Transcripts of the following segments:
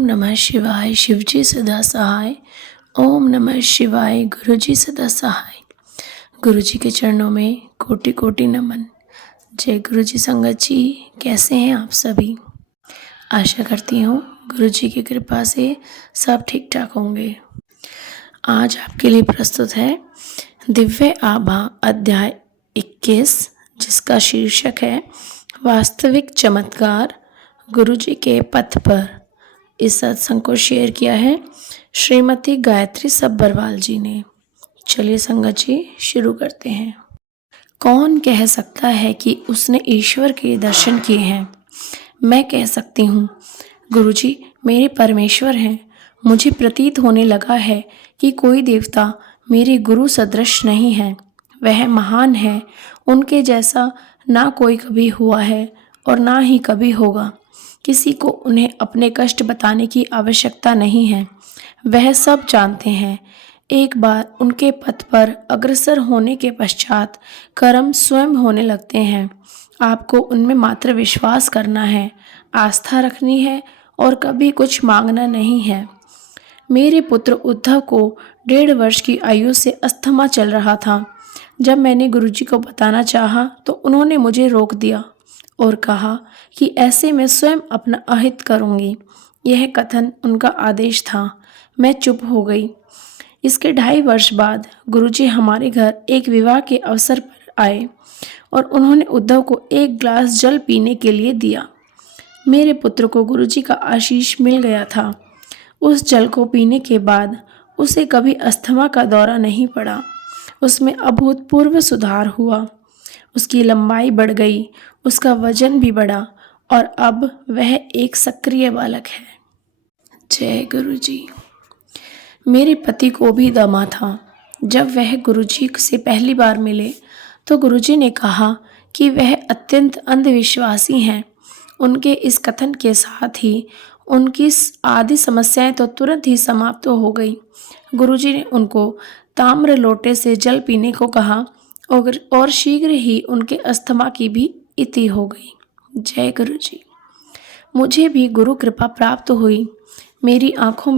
ओम नमः शिवाय शिवजी सदा सहाय। ओम नमः शिवाय गुरुजी सदा सहाय। गुरुजी के चरणों में कोटि कोटि नमन। जय गुरुजी संगत जी, कैसे हैं आप सभी? आशा करती हूँ गुरुजी की कृपा से सब ठीक ठाक होंगे। आज आपके लिए प्रस्तुत है दिव्य आभा अध्याय 21, जिसका शीर्षक है वास्तविक चमत्कार गुरुजी के पथ पर। इस सत्संग को शेयर किया है श्रीमती गायत्री सब्बरवाल जी ने। चलिए संगत जी शुरू करते हैं। कौन कह सकता है कि उसने ईश्वर के दर्शन किए हैं? मैं कह सकती हूँ, गुरुजी मेरे परमेश्वर हैं। मुझे प्रतीत होने लगा है कि कोई देवता मेरे गुरु सदृश नहीं है। वह महान है, उनके जैसा ना कोई कभी हुआ है और ना ही कभी होगा। किसी को उन्हें अपने कष्ट बताने की आवश्यकता नहीं है, वह सब जानते हैं। एक बार उनके पथ पर अग्रसर होने के पश्चात कर्म स्वयं होने लगते हैं। आपको उनमें मात्र विश्वास करना है, आस्था रखनी है और कभी कुछ मांगना नहीं है। मेरे पुत्र उद्धव को 1.5 वर्ष की आयु से अस्थमा चल रहा था। जब मैंने गुरुजी को बताना चाहा तो उन्होंने मुझे रोक दिया और कहा कि ऐसे मैं स्वयं अपना अहित करूंगी। यह कथन उनका आदेश था। मैं चुप हो गई। इसके 2.5 वर्ष बाद गुरुजी हमारे घर एक विवाह के अवसर पर आए और उन्होंने उद्धव को 1 गिलास जल पीने के लिए दिया। मेरे पुत्र को गुरुजी का आशीष मिल गया था। उस जल को पीने के बाद उसे कभी अस्थमा का दौरा नहीं पड़ा। उसमें अभूतपूर्व सुधार हुआ। उसकी लंबाई बढ़ गई, उसका वजन भी बढ़ा और अब वह एक सक्रिय बालक है। जय गुरुजी। मेरे पति को भी दमा था। जब वह गुरुजी से पहली बार मिले तो गुरुजी ने कहा कि वह अत्यंत अंधविश्वासी हैं। उनके इस कथन के साथ ही उनकी आदि समस्याएं तो तुरंत ही समाप्त हो गई। गुरुजी ने उनको ताम्र लोटे से जल पीने को कहा और शीघ्र ही उनके अस्थमा की भी इति हो गई। जय गुरुजी। मुझे भी गुरु कृपा प्राप्त हुई। मेरी आंखों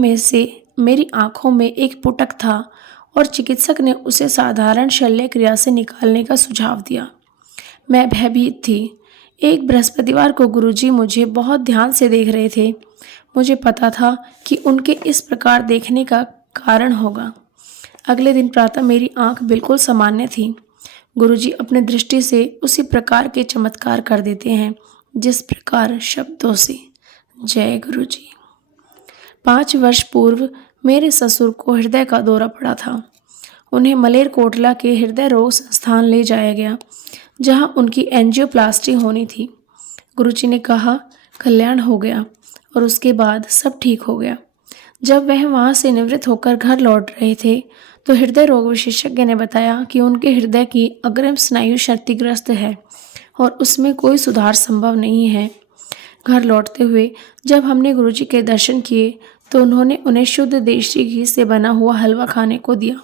में एक पुटक था और चिकित्सक ने उसे साधारण शल्य क्रिया से निकालने का सुझाव दिया। मैं भयभीत थी। एक बृहस्पतिवार को गुरुजी मुझे बहुत ध्यान से देख रहे थे। मुझे पता था कि उनके इस प्रकार देखने का कारण होगा। अगले दिन प्रातः मेरी आंख बिल्कुल सामान्य थी। गुरुजी अपने दृष्टि से उसी प्रकार के चमत्कार कर देते हैं जिस प्रकार शब्दों से। जय गुरुजी। 5 वर्ष पूर्व मेरे ससुर को हृदय का दौरा पड़ा था। उन्हें मलेरकोटला के हृदय रोग संस्थान ले जाया गया, जहां उनकी एंजियोप्लास्टी होनी थी। गुरुजी ने कहा कल्याण हो गया और उसके बाद सब ठीक हो गया। जब वह वहां से निवृत्त होकर घर लौट रहे थे तो हृदय रोग विशेषज्ञ ने बताया कि उनके हृदय की अग्रिम स्नायु क्षतिग्रस्त है और उसमें कोई सुधार संभव नहीं है। घर लौटते हुए जब हमने गुरुजी के दर्शन किए तो उन्होंने उन्हें शुद्ध देशी घी से बना हुआ हलवा खाने को दिया।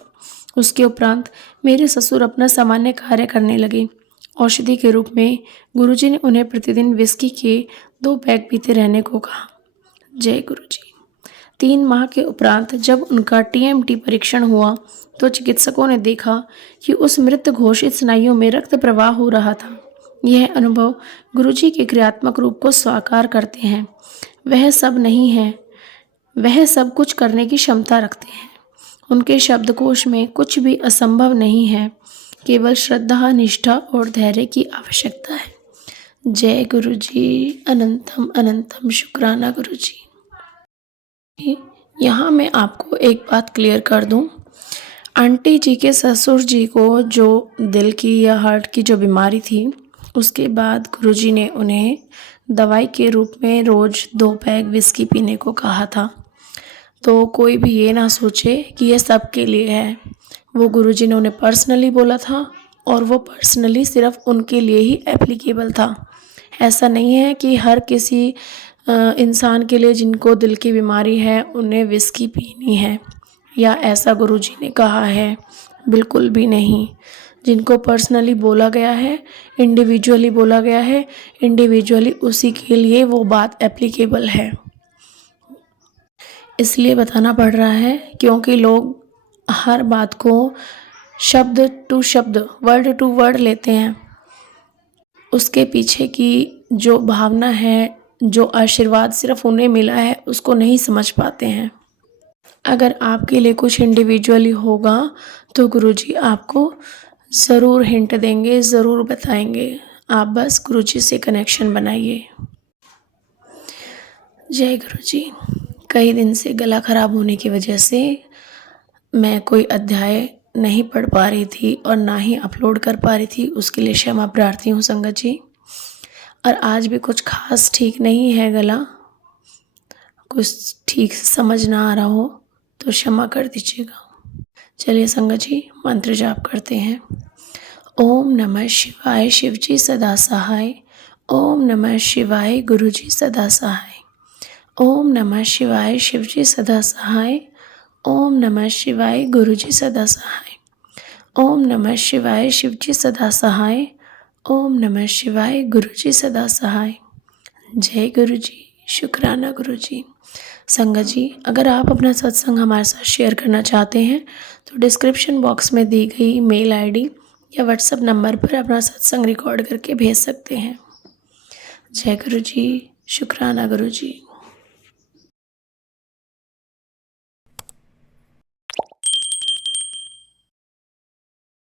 उसके उपरांत मेरे ससुर अपना सामान्य कार्य करने लगे। औषधि के रूप में गुरुजी ने उन्हें प्रतिदिन विस्की के 2 पैक पीते रहने को कहा। जय गुरुजी। 3 माह के उपरांत जब उनका टीएमटी परीक्षण हुआ तो चिकित्सकों ने देखा कि उस मृत घोषित स्नायुओं में रक्त प्रवाह हो रहा था। यह अनुभव गुरुजी के क्रियात्मक रूप को साकार करते हैं। वह सब नहीं है, वह सब कुछ करने की क्षमता रखते हैं। उनके शब्दकोश में कुछ भी असंभव नहीं है, केवल श्रद्धा, निष्ठा और धैर्य की आवश्यकता है। जय गुरुजी। अनंतम अनंतम शुक्राना गुरुजी। यहाँ मैं आपको एक बात क्लियर कर दूं। आंटी जी के ससुर जी को जो दिल की या हार्ट की जो बीमारी थी, उसके बाद गुरुजी ने उन्हें दवाई के रूप में रोज़ 2 पैक विस्की पीने को कहा था। तो कोई भी ये ना सोचे कि ये सबके लिए है। वो गुरुजी ने उन्हें पर्सनली बोला था और वो पर्सनली सिर्फ उनके लिए ही एप्लीकेबल था। ऐसा नहीं है कि हर किसी इंसान के लिए जिनको दिल की बीमारी है उन्हें विस्की पीनी है, या ऐसा गुरुजी ने कहा है। बिल्कुल भी नहीं। जिनको पर्सनली बोला गया है, इंडिविजुअली बोला गया है, इंडिविजुअली उसी के लिए वो बात एप्लीकेबल है। इसलिए बताना पड़ रहा है क्योंकि लोग हर बात को शब्द टू शब्द, वर्ड टू वर्ड लेते हैं। उसके पीछे की जो भावना है, जो आशीर्वाद सिर्फ उन्हें मिला है, उसको नहीं समझ पाते हैं। अगर आपके लिए कुछ इंडिविजुअली होगा तो गुरुजी आपको ज़रूर हिंट देंगे, ज़रूर बताएंगे। आप बस गुरुजी से कनेक्शन बनाइए। जय गुरुजी। कई दिन से गला ख़राब होने की वजह से मैं कोई अध्याय नहीं पढ़ पा रही थी और ना ही अपलोड कर पा रही थी, उसके लिए क्षमा प्रार्थी हूँ संगत जी। और आज भी कुछ खास ठीक नहीं है गला, कुछ ठीक से समझ ना आ रहा हो तो क्षमा कर दीजिएगा। चलिए संगत जी, मंत्र जाप करते हैं। ओम नमः शिवाय, शिवजी सदा सहाय। ओम नमः शिवाय, गुरुजी सदा सहाय। ओम नमः शिवाय, शिवजी सदा सहाय। ओम नमः शिवाय, गुरुजी सदा सहाय। ओम नमः शिवाय, शिवजी सदा सहाय। ओम नमः शिवाय, गुरुजी सदा सहाय। जय गुरुजी, शुक्राना गुरुजी। संगत जी, अगर आप अपना सत्संग हमारे साथ शेयर करना चाहते हैं तो डिस्क्रिप्शन बॉक्स में दी गई मेल आईडी या व्हाट्सएप नंबर पर अपना सत्संग रिकॉर्ड करके भेज सकते हैं। जय गुरुजी, शुक्राना गुरुजी।